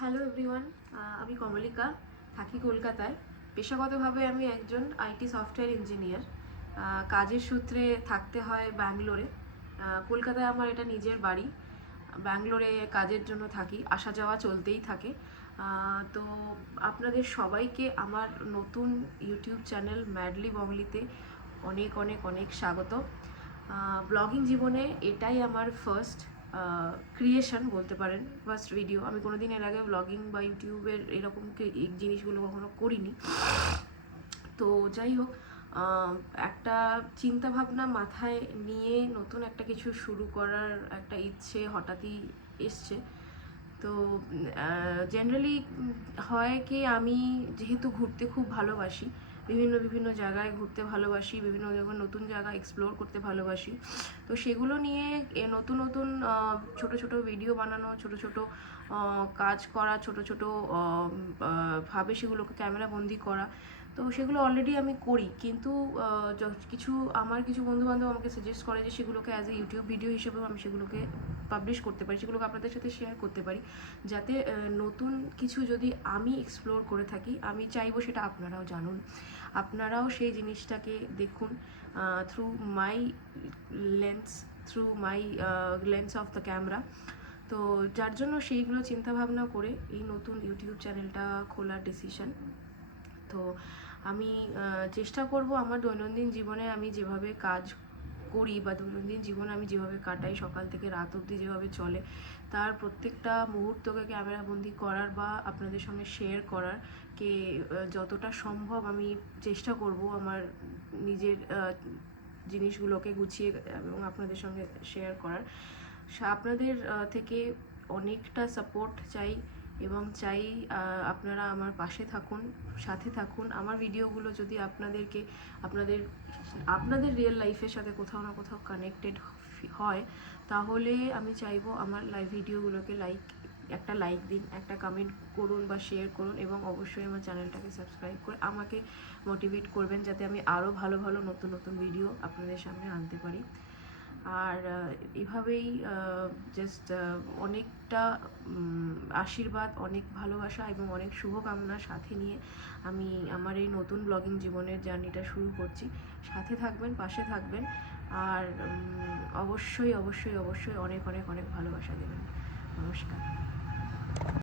Hello everyone, আমি কমলিকা, থাকি কলকাতায়। পেশাগতভাবে আমি একজন আইটি সফটওয়্যার ইঞ্জিনিয়ার। কাজের সূত্রে থাকতে হয় ব্যাঙ্গালোরে। কলকাতায় আমার এটা নিজের বাড়ি। ব্যাঙ্গালোরে কাজের জন্য থাকি, আসা যাওয়া চলতেই থাকে। তো আপনাদের সবাইকে আমার নতুন ইউটিউব চ্যানেল ম্যাডলি বংলিতে অনেক অনেক অনেক স্বাগত। ব্লগিং জীবনে এটাই আমার ফার্স্ট ক্রিয়েশন বলতে পারেন, ফার্স্ট ভিডিও। আমি কোনোদিন এর আগে ব্লগিং বা ইউটিউবের এরকম জিনিসগুলো কখনো করিনি। তো যাই হোক, একটা চিন্তা ভাবনা মাথায় নিয়ে নতুন একটা কিছু শুরু করার একটা ইচ্ছে হঠাৎই এসছে। তো জেনারেলি হয় কি, আমি যেহেতু ঘুরতে খুব ভালোবাসি, বিভিন্ন বিভিন্ন জায়গায় ঘুরতে ভালোবাসি, বিভিন্ন যখন নতুন জায়গা এক্সপ্লোর করতে ভালোবাসি, তো সেগুলো নিয়ে নতুন নতুন ছোট ছোট ভিডিও বানানো, ছোট ছোট কাজ করা, ছোট ছোট ভাবে সেগুলোকে ক্যামেরা বন্দি করা। তো সেগুলো অলরেডি আমি করি, কিন্তু কিছু বন্ধুবান্ধব আমাকে সাজেস্ট করে যে সেগুলোকে অ্যাজ এ ইউটিউব ভিডিও হিসেবেও আমি সেগুলোকে পাবলিশ করতে পারি, সেগুলোকে আপনাদের সাথে শেয়ার করতে পারি, যাতে নতুন কিছু যদি আমি এক্সপ্লোর করে থাকি, আমি চাইবো সেটা আপনারাও জানুন, আপনারাও সেই জিনিসটাকে দেখুন through my lens through my lens of the camera. তো যার জন্য সেইগুলো চিন্তাভাবনা করে এই নতুন ইউটিউব চ্যানেলটা খোলার ডিসিশন। তো আমি চেষ্টা করব আমার দৈনন্দিন জীবনে আমি যেভাবে কাজ করি বা দৈনন্দিন জীবনে আমি যেভাবে কাটাই, সকাল থেকে রাত অবধি যেভাবে চলে, তার প্রত্যেকটা মুহূর্তকে ক্যামেরাবন্দি করার বা আপনাদের সঙ্গে শেয়ার করার কে যতটা সম্ভব আমি চেষ্টা করব আমার নিজের জিনিসগুলোকে গুছিয়ে এবং আপনাদের সঙ্গে শেয়ার করার। আপনাদের থেকে অনেকটা সাপোর্ট চাই এবং চাই আপনারা আমার পাশে থাকুন, সাথে থাকুন। আমার ভিডিওগুলো যদি আপনাদের আপনাদের রিয়েল লাইফের সাথে কোথাও না কোথাও কানেক্টেড হয়, তাহলে আমি চাইবো আমার লাইভ ভিডিওগুলোকে একটা লাইক দিন, একটা কমেন্ট করুন বা শেয়ার করুন, এবং অবশ্যই আমার চ্যানেলটাকে সাবস্ক্রাইব করে আমাকে মোটিভেট করবেন যাতে আমি আরও ভালো ভালো নতুন নতুন ভিডিও আপনাদের সামনে আনতে পারি। আর এভাবেই জাস্ট অনেকটা আশীর্বাদ, অনেক ভালোবাসা এবং অনেক শুভকামনার সাথে নিয়ে আমি আমার এই নতুন ব্লগিং জীবনের জার্নিটা শুরু করছি। সাথে থাকবেন, পাশে থাকবেন, আর অবশ্যই অবশ্যই অবশ্যই অনেক অনেক অনেক ভালোবাসা দেবেন। নমস্কার।